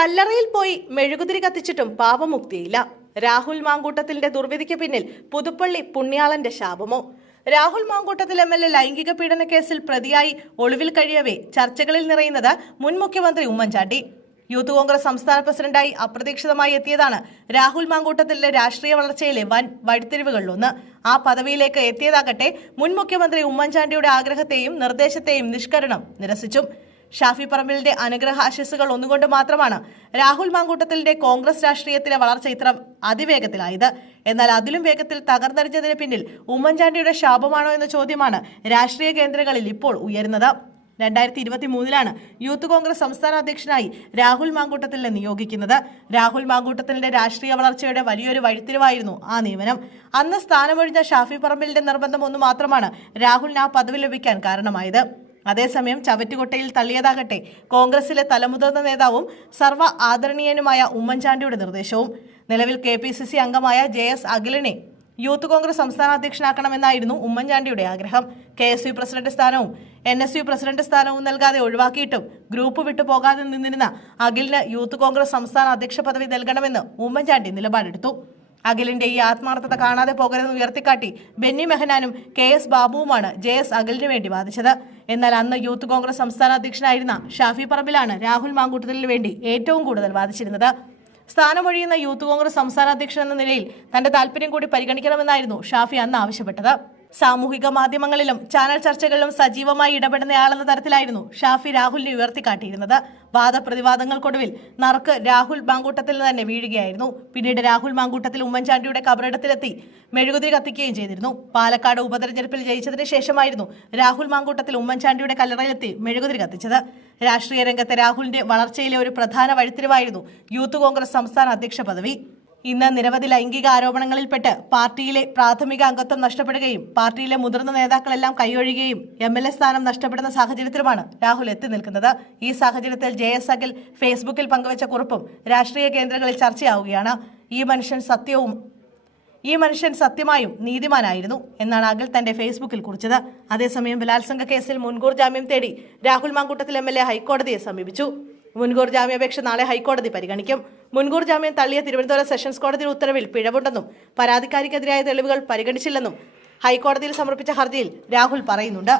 കല്ലറയിൽ പോയി മെഴുകുതിരി കത്തിച്ചിട്ടും പാപമുക്തിയില്ല. രാഹുൽ മാങ്കൂട്ടത്തിന്റെ ദുർവിധിക്ക് പിന്നിൽ പുതുപ്പള്ളി പുണ്യാളന്റെ ശാപമോ? രാഹുൽ മാങ്കൂട്ടത്തിൽ MLA ലൈംഗിക പീഡന കേസിൽ പ്രതിയായി ഒളിവിൽ കഴിയവേ ചർച്ചകളിൽ നിറയുന്നത് മുൻ മുഖ്യമന്ത്രി ഉമ്മൻചാണ്ടി. യൂത്ത് കോൺഗ്രസ് സംസ്ഥാന പ്രസിഡന്റായി അപ്രതീക്ഷിതമായി എത്തിയതാണ് രാഹുൽ മാങ്കൂട്ടത്തിലെ രാഷ്ട്രീയ വളർച്ചയിലെ വൻ വഴിത്തിരിവുകളിലൊന്ന്. ആ പദവിയിലേക്ക് എത്തിയതാകട്ടെ മുൻ മുഖ്യമന്ത്രി ഉമ്മൻചാണ്ടിയുടെ ആഗ്രഹത്തെയും നിർദ്ദേശത്തെയും നിഷ്കരണം നിരസിച്ചു. ഷാഫി പറമ്പിലിന്റെ അനുഗ്രഹാശിസുകൾ ഒന്നുകൊണ്ട് മാത്രമാണ് രാഹുൽ മാങ്കൂട്ടത്തിന്റെ കോൺഗ്രസ് രാഷ്ട്രീയത്തിലെ വളർച്ച ഇത്ര അതിവേഗത്തിലായത്. എന്നാൽ അതിലും വേഗത്തിൽ തകർന്നടിഞ്ഞതിന് പിന്നിൽ ഉമ്മൻചാണ്ടിയുടെ ശാപമാണോ എന്ന ചോദ്യമാണ് രാഷ്ട്രീയ കേന്ദ്രങ്ങളിൽ ഇപ്പോൾ ഉയരുന്നത്. 2023 യൂത്ത് കോൺഗ്രസ് സംസ്ഥാന അധ്യക്ഷനായി രാഹുൽ മാങ്കൂട്ടത്തിലിനെ നിയോഗിക്കുന്നത്. രാഹുൽ മാങ്കൂട്ടത്തിലിന്റെ രാഷ്ട്രീയ വളർച്ചയുടെ വലിയൊരു വഴിത്തിരിവായിരുന്നു ആ നിയമനം. അന്ന് സ്ഥാനമൊഴിഞ്ഞ ഷാഫി പറമ്പിലിന്റെ നിർബന്ധം ഒന്ന് മാത്രമാണ് രാഹുലിന് ആ പദവി ലഭിക്കാൻ കാരണമായത്. അതേസമയം ചവറ്റുകൊട്ടയിൽ തള്ളിയതാകട്ടെ കോൺഗ്രസിലെ തലമുതിർന്ന നേതാവും സർവ്വ ആദരണീയനുമായ ഉമ്മൻചാണ്ടിയുടെ നിർദ്ദേശവും. നിലവിൽ KPCC അംഗമായ JS അഖിലിനെ യൂത്ത് കോൺഗ്രസ് സംസ്ഥാന അധ്യക്ഷനാക്കണമെന്നായിരുന്നു ഉമ്മൻചാണ്ടിയുടെ ആഗ്രഹം. KSU പ്രസിഡന്റ് സ്ഥാനവും NSU പ്രസിഡന്റ് സ്ഥാനവും നൽകാതെ ഒഴിവാക്കിയിട്ടും ഗ്രൂപ്പ് വിട്ടു പോകാതെ നിന്നിരുന്ന അഖിലിന് യൂത്ത് കോൺഗ്രസ് സംസ്ഥാന അധ്യക്ഷ പദവി നൽകണമെന്ന് ഉമ്മൻചാണ്ടി നിലപാടെടുത്തു. അഖിലിന്റെ ഈ ആത്മാർത്ഥത കാണാതെ പോകരുതെന്ന് ഉയർത്തിക്കാട്ടി ബെന്നി മെഹനാനും KS ബാബുവുമാണ് JS അഖിലിന് വേണ്ടി വാദിച്ചത്. എന്നാൽ അന്ന് യൂത്ത് കോൺഗ്രസ് സംസ്ഥാന അധ്യക്ഷനായിരുന്ന ഷാഫി പറമ്പിലാണ് രാഹുൽ മാങ്കൂട്ടത്തിന് വേണ്ടി ഏറ്റവും കൂടുതൽ വാദിച്ചിരുന്നത്. സ്ഥാനമൊഴിയുന്ന യൂത്ത് കോൺഗ്രസ് സംസ്ഥാന അധ്യക്ഷൻ എന്ന നിലയിൽ തന്റെ താല്പര്യം കൂടി പരിഗണിക്കണമെന്നായിരുന്നു ഷാഫി അന്ന് ആവശ്യപ്പെട്ടത്. സാമൂഹിക മാധ്യമങ്ങളിലും ചാനൽ ചർച്ചകളിലും സജീവമായി ഇടപെടുന്നയാളെന്ന തരത്തിലായിരുന്നു ഷാഫി രാഹുലിനെ ഉയർത്തിക്കാട്ടിയിരുന്നത്. വാദപ്രതിവാദങ്ങൾക്കൊടുവിൽ നറുക്ക് രാഹുൽ മാങ്കൂട്ടത്തിൽ തന്നെ വീഴുകയായിരുന്നു. പിന്നീട് രാഹുൽ മാങ്കൂട്ടത്തിൽ ഉമ്മൻചാണ്ടിയുടെ കബറിടത്തിലെത്തി മെഴുകുതിരി കത്തിക്കുകയും ചെയ്തിരുന്നു. പാലക്കാട് ഉപതെരഞ്ഞെടുപ്പിൽ ജയിച്ചതിന് ശേഷമായിരുന്നു രാഹുൽ മാങ്കൂട്ടത്തിൽ ഉമ്മൻചാണ്ടിയുടെ കല്ലറയിലെത്തി മെഴുകുതിരി കത്തിച്ചത്. രാഷ്ട്രീയ രംഗത്തെ രാഹുലിന്റെ വളർച്ചയിലെ ഒരു പ്രധാന വഴിത്തിരിവായിരുന്നു യൂത്ത് കോൺഗ്രസ് സംസ്ഥാന അധ്യക്ഷ പദവി. ഇന്ന് നിരവധി ലൈംഗിക ആരോപണങ്ങളിൽപ്പെട്ട് പാർട്ടിയിലെ പ്രാഥമിക അംഗത്വം നഷ്ടപ്പെടുകയും പാർട്ടിയിലെ മുതിർന്ന നേതാക്കളെല്ലാം കൈയൊഴിയുകയും MLA സ്ഥാനം നഷ്ടപ്പെടുന്ന സാഹചര്യത്തിലുമാണ് രാഹുൽ എത്തി നിൽക്കുന്നത്. ഈ സാഹചര്യത്തിൽ JS അഖിൽ ഫേസ്ബുക്കിൽ പങ്കുവച്ച കുറിപ്പും രാഷ്ട്രീയ കേന്ദ്രങ്ങളിൽ ചർച്ചയാവുകയാണ്. ഈ മനുഷ്യൻ സത്യമായും നീതിമാനായിരുന്നു എന്നാണ് അഖിൽ തന്റെ ഫേസ്ബുക്കിൽ കുറിച്ചത്. അതേസമയം ബലാത്സംഗ കേസിൽ മുൻകൂർ ജാമ്യം തേടി രാഹുൽ മാങ്കൂട്ടത്തിൽ MLA ഹൈക്കോടതിയെ സമീപിച്ചു. മുൻകൂർ ജാമ്യാപേക്ഷ നാളെ ഹൈക്കോടതി പരിഗണിക്കും. മുൻകൂർ ജാമ്യം തള്ളിയ തിരുവനന്തപുരം സെഷൻസ് കോടതി ഉത്തരവിൽ പിഴവുണ്ടെന്നും പരാതിക്കാരിക്കെതിരായ തെളിവുകൾ പരിഗണിച്ചില്ലെന്നും ഹൈക്കോടതിയിൽ സമർപ്പിച്ച ഹർജിയിൽ രാഹുൽ പറയുന്നുണ്ട്.